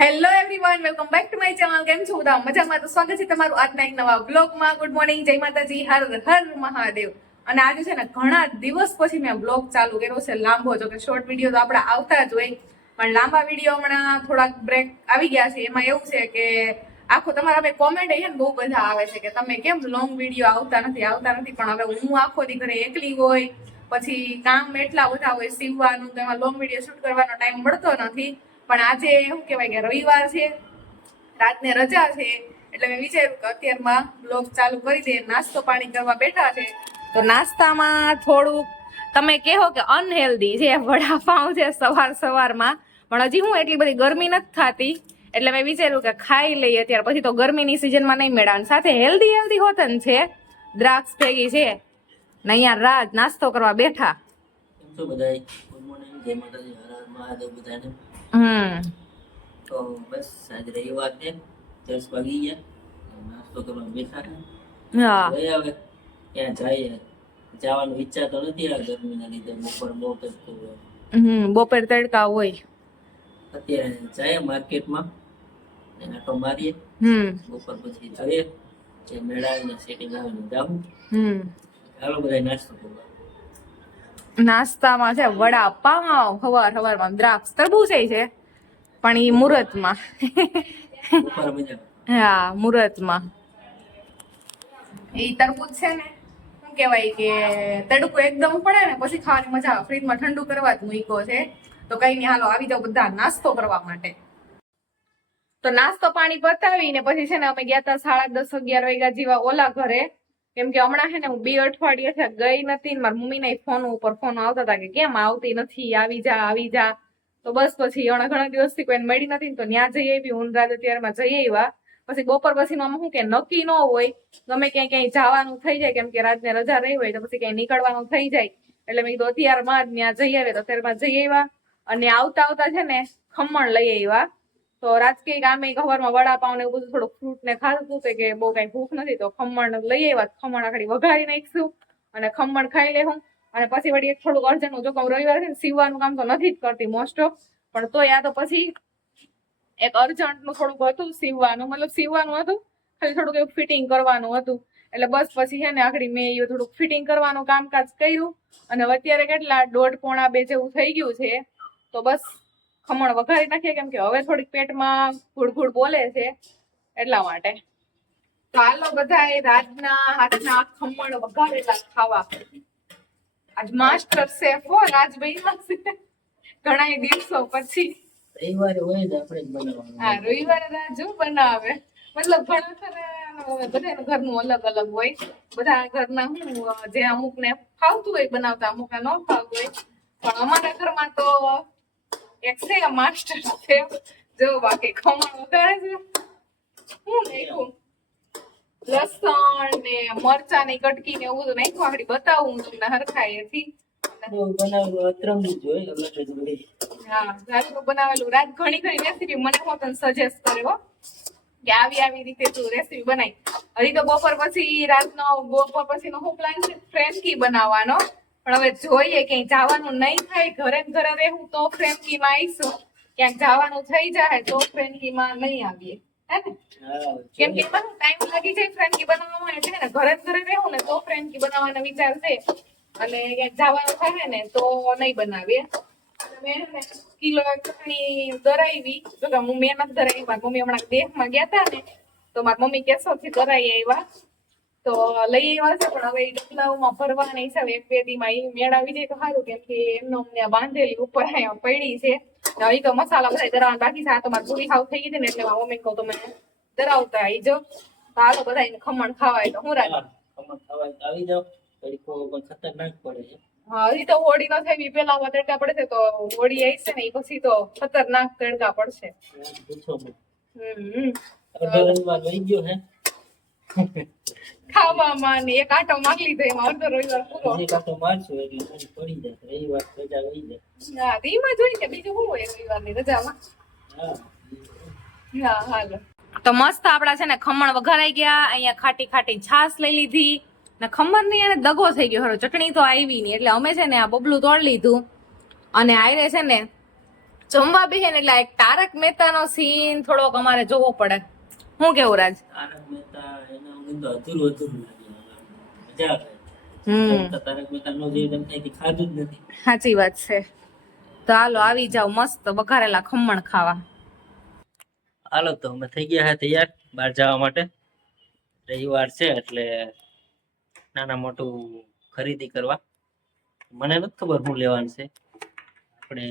Hello everyone, welcome back to my channel. કેમ છો બધા? મજામાં? તો સ્વાગત છે તમારું આજના એક નવા બ્લોગમાં. ગુડ મોર્નિંગ, જય માતાજી, હર હર મહાદેવ. અને આજે છે ને ઘણા દિવસ પછી મેં બ્લોગ ચાલુ કર્યો છે લાંબો. જો કે શોર્ટ વિડીયો તો આપણા આવતા જ હોય, પણ લાંબા વિડીયો હમણાં થોડાક બ્રેક આવી ગયા છે. એમાં એવું છે કે આખો તમારા બે કોમેન્ટ છે ને બહુ બધા આવે છે કે તમે કેમ લોંગ વિડીયો આવતા નથી. પણ હવે હું આખો દી ઘરે એકલી હોય, પછી કામ એટલા બધા હોય સીવવાનું, તો એમાં લોંગ વિડીયો શૂટ કરવાનો ટાઈમ મળતો નથી. પણ આજે શું કહેવાય કે રવિવાર છે, રાતને રજા છે, એટલે મેં વિચાર્યું કે અત્યારમાં બ્લોગ ચાલુ કરી દે. નાસ્તો પાણી કરવા બેઠા છે, તો નાસ્તામાં થોડુંક તમે કહો કે અનહેલ્ધી છે, વડાપાઉં છે સવારમાં. પણ હજી હું એટલી બધી ગરમી નથી થતી, એટલે મેં વિચાર્યું કે ખાઈ લઈએ અત્યારે, પછી તો ગરમીની સિઝનમાં નહીં મેળા. સાથે હેલ્ધી હોતન છે, દ્રાક્ષ ભેગી છે ને અહીંયા રાત નાસ્તો કરવા બેઠા. તો બસ આજે રવિવાર છે, 10 વાગી ગયા, નાસ્તો કરવા બેઠા છે. હવે ક્યાં જઈએ, જવાનો ઈચ્છા તો નથી આ ગરમીના લીધે. બપોર બહુ તડકો હોય, બપોર તડકા હોય. અત્યારે જઈએ માર્કેટમાં આટો મારીએ, બપોર પછી જોઈએ જે મેળાવીને સેટિંગ આવે ને જાવું. ચાલો બધા નાસ્તો કરવા. નાસ્તામાં છે વડાપાવ, સવારમાં દ્રાક્ષ તરબૂચ છે, પણ ઈ મુહૂર્તમાં. બપોર મજા. હા, મુહૂર્તમાં ઈ તરબૂચ છે ને શું કહેવાય કે તડકો એકદમ પડે ને પછી ખાવાની મજા આવે. ફ્રીજમાં ઠંડુ કરવા જ મૂક્યો છે. તો કઈ નહીં, હાલો આવી જાવ બધા નાસ્તો કરવા માટે. તો નાસ્તો પાણી પતાવીને પછી છે ને અમે ગયા હતા 10:30 11 વાગ્યા જેવા ઓલા ઘરે. કેમ કે હમણાં છે ને હું 2 અઠવાડિયા ગઈ નથી ને મારા મમ્મીના ફોન ઉપર ફોન આવતા હતા કે કેમ આવતી નથી, આવી જા. તો બસ પછી ઘણા દિવસથી કોઈ મળી નથી, તો ત્યાં જઈ આવી. ઊંધરાજ અત્યારમાં જઈ આવ્યા. પછી બપોર પછી શું કે નક્કી ન હોય, ગમે ક્યાંય જવાનું થઈ જાય, કેમ કે રાતને રજા રહી હોય તો પછી ક્યાંય નીકળવાનું થઈ જાય. એટલે મેં કીધું અત્યારમાં જ ત્યાં જઈ આવે. તો અત્યારમાં જઈ આવ્યા. અને આવતા છે ને ખમણ લઈ આવ્યા. તો રાજકીય ગામે સવારમાં વડાપાવ ને એવું બધું થોડુંક ફ્રૂટ ને ખાધું કે બહુ કઈ ભૂખ નથી, તો ખમણ લઈ આવ્યા. ખમણ આખડી વઘારી નાખશું અને ખમણ ખાઈ લેવું. અને પછી વળી એક થોડુંક અર્જન્ટ, જો કે રવિવાર છે ને સીવવાનું કામ તો નથી જ કરતી મોસ્ટ ઓફ, પણ તો યા તો પછી એક અર્જન્ટ નું થોડુંક હતું સીવવાનું હતું, ખાલી થોડુંક એવું ફિટિંગ કરવાનું હતું. એટલે બસ પછી છે ને આખડી મેં એવું થોડુંક ફિટિંગ કરવાનું કામકાજ કર્યું. અને અત્યારે કેટલા 1:30-1:30 જેવું થઈ ગયું છે. તો બસ ખમણ વઘારી નાખીએ, કેમ કે હવે થોડીક પેટમાં ઘુડઘુડ બોલે છે એટલા માટે. તો હાલો બધા રાતના હાથના ખમણ વઘારેલા ખાવા. આજ માસ્ટર શેફ હો રાજભાઈ, ઘણા દિવસો પછી. રવિવારે હોય જ આપણે જ બનાવવાનું. હા, રવિવારે રાજુ બનાવે. મતલબ ઘણા ખરા બધાનું ઘરનું અલગ અલગ હોય. બધા ઘરના હું જે અમુક ને ફાવતું હોય બનાવતા, અમુક ને ન ફાવતું હોય. પણ અમારા ઘરમાં તો એક છે માસ્ટર શેફ. જો બાકી ખમણ વઘારે છે, હું નાખ્યું લસણ ને મરચા ની કટકી ને એવું બધું નાખ્યું. આગળ બતાવું તમને હરખાયેથી. બનાવેલું અતરંગી જ હોય, અલગ જ હોય. હા, રાજનું બનાવેલું. રાજ ઘણી રેસીપી મને પોતાને સજેસ્ટ કર્યો કે આવી રીતે તું રેસીપી બનાવી. હજી તો બપોર પછીનો શું પ્લાન છે, ફ્રેન્કી બનાવવાનો. પણ હવે જોઈએ, ક્યાંય જવાનું નહીં થાય, ઘરે રહેવું તો ફ્રેન્કી માં આવીશું. ક્યાંક જવાનું થઈ જાય તો ફ્રેન્કી માં નહીં આવીએ, હે ને? કેમ કે ટાઈમ લાગી જાય ફ્રેન્કી બનાવવામાં. એટલે ને ઘરે રહેવું ને તો ફ્રેન્કી બનાવવાનો વિચાર છે. અને ક્યાંક જવાનું થાય ને તો નહીં બનાવીએ. મેં કિલો ચટણી દરાવી. જો કે મેં નથી દરાવી, મારી મમ્મી હમણાં દેશમાં ગયા હતા ને, તો મારી મમ્મી કેશોદથી દરાઈ આવ્યા. તો લઈ આવ્યા છે, પણ હવે ડબલાઓમાં ભરવાના હિસાબે 1-2 દીમાં એ મેળાવી જાય તો સારું, કેમ કે એમને અમને બાંધેલી ઉપર અહીંયા પડી છે. હજી તો મસાલા બધા દરાવવાના બાકી છે. આ તો મારી પૂરી હાવ થઈ ગઈ હતી ને, એટલે મારી મમ્મી કહું તમે દરાવતા આવી જાઓ. તો હાલો બધા ખમણ ખાવાય તો હું રાખ ખમણ ખાવા આવી જાવ. ખતરનાક પડે છે. હા, હજી તો હોળી ન થઈ પેલા તડકા પડે છે, તો હોળી આવી છે ને એ પછી તો ખતરનાક તડકા પડશે. ખાવામાં ને એક આટો મારી લીધો, એમાં અડધો રવિવાર પૂરો. હા, એમાં જોઈ કે બીજું શું હોય રવિવારની રજામાં. હા, હાલો. તો મસ્ત આપડા છે ને ખમણ વઘારાઈ ગયા. અહીંયા ખાટી છાશ લઈ લીધી ને ખમણ ની એને દગો થઈ ગયો. ચટણી તો આવી નહીં, એટલે અમે છે ને આ બબલું તોડ લીધું. અને આયરે છે ને જમવા બેહે ને એટલે આ એક તારક મહેતાનો સીન થોડોક અમારે જોવો પડે. હું કેવું રાજ? તારક મહેતા એના વગર તો અધૂરું અધૂરું લાગે. મજા આવે. તો તારક મહેતા નો જોઈએ તેમ થાય કે ખાધું જ નથી. સાચી વાત છે. તો હાલો આવી જાવ મસ્ત વઘારેલા ખમણ ખાવા. હાલો તો અમે થઈ ગયા છે તૈયાર બહાર જવા માટે. રવિવાર છે એટલે નાના મોટું ખરીદી કરવા. મને નથી ખબર શું લેવાનું છે. આપણે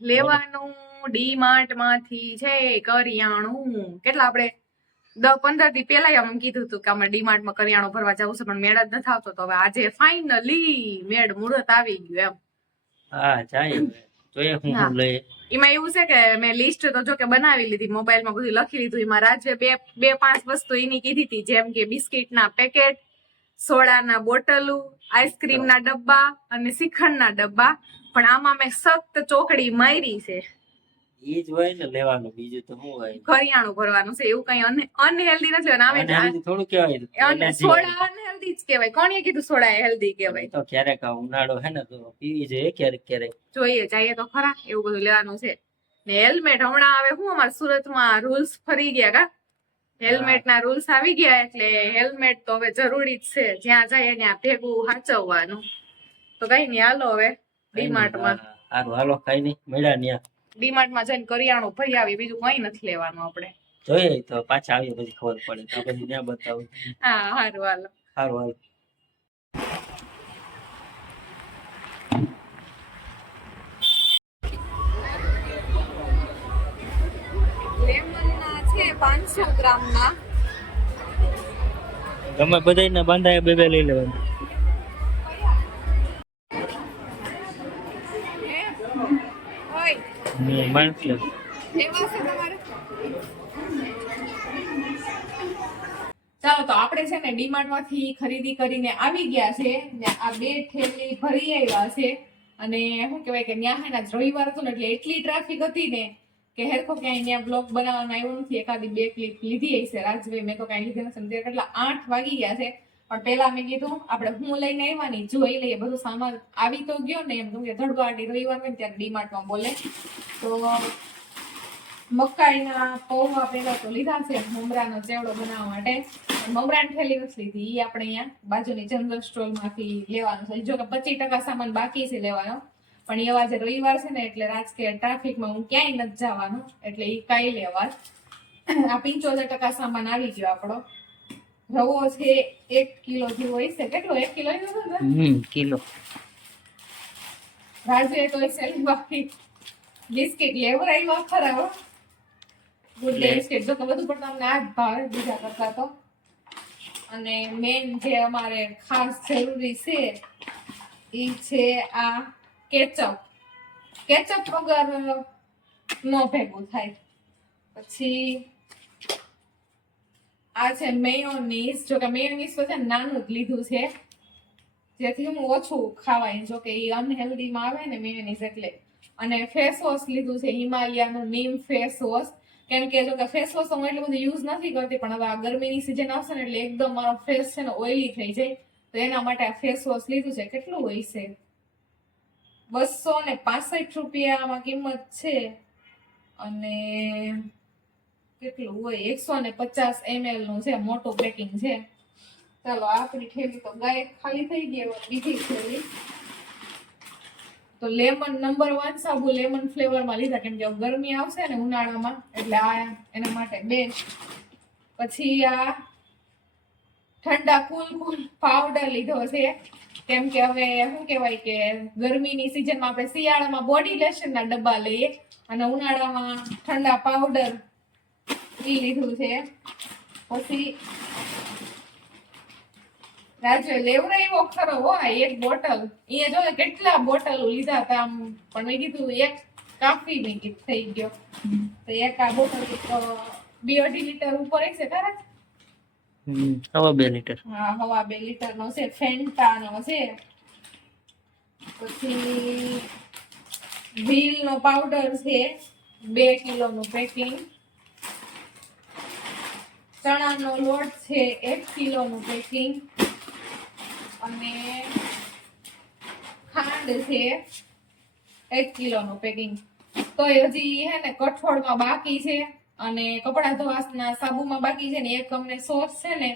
લેવાનું ડી માર્ટ માંથી છે કરિયાણું. કેટલા આપણે 10-15 દી પેલા અમને કીધું હતું કે અમે ડી માર્ટ માં કરિયાણું ભરવા જવું છે, પણ મેળ જ નથી આવતો. તો હવે આજે ફાઇનલી મેળ મુહૂર્ત આવી ગયું એમ. હા જાય જોઈએ હું લઈએ. એમાં એવું છે કે મેં લિસ્ટ તો જો કે બનાવી લીધી, મોબાઈલમાં બધું લખી લીધું. એમાં રાજે 2-5 વસ્તુ એની કીધી હતી, જેમ કે બિસ્કિટના પેકેટ, સોડાના બોટલો, આઈસ્ક્રીમના ડબ્બા અને શ્રીખંડના ડબ્બા. પણ આમાં મેં સખ્ત ચોકડી મારી છે. ઈ જ હોય ને લેવાનું, બીજું તો શું હોય? કરિયાણું ભરવાનું છે, એવું કઈ અનહેલ્ધી નથી લેવાનું. અનહેલ્ધી થોડું કહેવાય, સોડા અનહેલ્ધી જ કહેવાય. કોણે કીધું સોડા હેલ્ધી કહેવાય? તો ક્યારેક ઉનાળો હે ને તો પીવી જોઈએ ક્યારેક ક્યારેક. જોઈએ જઈએ તો ખરા, એવું બધું લેવાનું છે. ને હેલ્મેટ હમણાં આવે શું અમારા સુરતમાં રૂલ્સ ફરી ગયા કા? હેલ્મેટ ના રૂલ્સ આવી ગયા એટલે હેલ્મેટ તો હવે જરૂરી જ છે. જ્યાં જાય ત્યાં ભેગું સાચવવાનું. તો કઈ નઈ, હાલો હવે ડીમાર્ટ માં. સારું હાલો, કઈ નઈ, મળ્યા ન્યા. ડીમાર્ટ માં જઈને કરિયાણું ભરી આવી, બીજું કઈ નથી લેવાનું આપણે. જોઈએ તો પાછા આવીએ પછી ખબર પડે તો પછી ત્યાં બતાવું. હા સારું હાલો. સારું હાલો. લેમનના છે 500 ગ્રામના. ગમે બધાને બાંધાય બે લઈ લેવાનું. ચાલો તો આપણે છે ને ડીમાર્ટ માંથી ખરીદી કરીને આવી ગયા છે ને આ 2 થેલી ભરી આવ્યા છે. અને શું કહેવાય કે ત્યાં હે ને રવિવાર હતો ને એટલે એટલી ટ્રાફિક હતી ને કે હેરખો ક્યાંય ત્યાં બ્લોગ બનાવવાનો આવ્યો નથી. એકાદી 2 ક્લિપ લીધી હશે રાજભાઈ, મેં તો કાંઈ લીધી નથી. કેટલા 8 વાગી ગયા છે. પણ પેલા મેં કીધું આપણે હું લઈને આવ્યા ની જોઈ લઈએ, બધું સામાન આવી તો ગયો ને એમ. કે ધડબાટી રવિવાર હોય ને ત્યારે ડીમાર્ટમાં બોલે તો મકાઈના પૌવા પેલા તો લીધા છે મમરાનો ચેવડો બનાવવા માટે. મમરાની થેલી નથી લીધી, ઈ આપણે અહીંયા બાજુની જનરલ સ્ટોર માંથી લેવાનું છે. જો કે 25% સામાન બાકી છે લેવાનો, પણ એવા જે રવિવાર છે ને એટલે રાજકીય ટ્રાફિકમાં હું ક્યાંય નથી જવાનું એટલે ઈ કાંઈ લેવા. આ 75% સામાન આવી ગયો આપણો. રવો છે 1 કિલો જેવો હશે. કેટલો 1 કિલો કિલો. રાજે તો સેલિંગ બાકી બિસ્કિટ લેવરાવ્યા ખરા. ગુડ ડે બિસ્કિટ જો કે બધું પણ તમને આ જ ભાવે બીજા કરતા તો. અને મેન જે અમારે ખાસ જરૂરી છે એ છે આ કેચઅપ. કેચઅપ વગર નો ભેગું થાય. પછી આ છે મેયોનીઝ. જો કે મેયોનીઝ તો છે નાનું જ લીધું છે જેથી હું ઓછું ખાવાય. જો કે એ અનહેલ્ધીમાં આવે ને મેયોનીઝ એટલે. અને ફેસ વોશ લીધું છે હિમાલયાનું નીમ ફેસ વોશ. કેમ કે જો કે ફેસ વોશ હું એટલું બધું યુઝ નથી કરતી, પણ હવે આ ગરમીની સિઝન આવશે ને એટલે એકદમ મારો ફેસ છે ને ઓઇલી થઈ જાય, તો એના માટે આ ફેસ વોશ લીધું છે. કેટલું હોય છે? 265 રૂપિયામાં કિંમત છે. અને કેટલું હોય? 150 ml નું છે, મોટું પેકિંગ છે. ચાલો આપણી થેલી તો ગાય ખાલી થઈ ગઈ. બીજી થેલી તો લેમન નંબર 1 સાબુ લેમન ફ્લેવરમાં લીધા, કેમ કે ગરમી આવશે ને ઉનાળામાં એટલે આ એના માટે બેસ્ટ. પછી આ ઠંડા કુલ પાવડર લીધો છે, કેમ કે હવે શું કહેવાય કે ગરમીની સિઝનમાં આપણે શિયાળામાં બોડી લોશનના ડબ્બા લઈએ અને ઉનાળામાં ઠંડા પાવડર ઈ લીધું છે. પછી રાજુ લેવરાયો ખરો હોય 1 બોટલ. એ જો કેટલા બોટલો લીધા હતા આમ, પણ મેં કીધું 1 કાફી મેં કીધું થઈ ગયો. તો 1 આ બોટલ 2.5 લીટર ઉપર હશે ખરા? હવા 2 લીટર. હા, હવા 2 લીટર નો છે. ફેન્ટા નો છે. પછી વ્હીલ નો પાવડર છે 2 કિલો નું પેકિંગ. ચણાનો લોટ છે 1 કિલો નું પેકિંગ. અને ખાંડ છે 1 કિલો નું પેકિંગ. તો હજી હે ને કઠોળમાં બાકી છે અને કપડા ધોવાના સાબુમાં બાકી છે ને એક અમને સોસ છે ને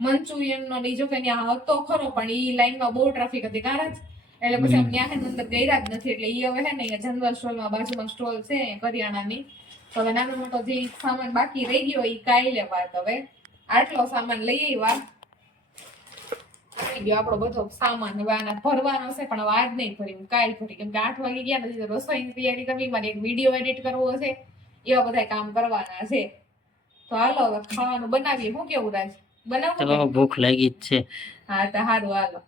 મંચુરિયન નો લીજો કે ત્યાં હતો ખરો પણ ઈ લાઈનમાં બહુ ટ્રાફિક હતી કારણ એટલે પછી અમે ત્યાં હે ને અંદર ગયા જ નથી એટલે ઈ હવે હે ને જનરલ સ્ટોરમાં બાજુમાં સ્ટોલ છે કરિયાણાની તો હવે નાનો મોટો જે સામાન બાકી રહી ગયો ઈ કાઈ લેવા હવે આટલો સામાન લઈ આવ્યા થઈ ગયો આપણો બધો સામાન હવે આના ભરવાનો છે પણ હવે આજ નહીં ભરી કાલ ભરી કેમ કે 8 વાગે ગયા નથી તો રસોઈની તૈયારી કરવી મારે એક વિડીયો એડિટ કરવો છે એવા બધા કામ કરવાના છે તો હાલો હવે ખાવાનું બનાવીએ શું કેવું રાજ બનાવું ભૂખ લાગી જ છે. હા તો સારું હાલો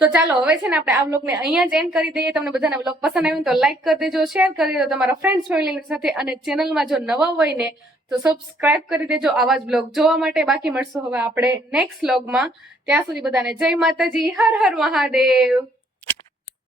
તો ચાલો હવે છે ને આપણે આ વ્લોગને અહીંયા જ એન્ડ કરી દઈએ તમને બધાને વ્લોગ પસંદ આવ્યો તો લાઈક કરી દેજો શેર કરી દેજો તમારા ફ્રેન્ડ્સ ફેમિલી સાથે અને ચેનલમાં જો નવા હોય ને તો સબસ્ક્રાઇબ કરી દેજો આવા જ વ્લોગ જોવા માટે બાકી મળશું હવે આપણે નેક્સ્ટ વ્લોગમાં ત્યાં સુધી બધાને જય માતાજી હર હર મહાદેવ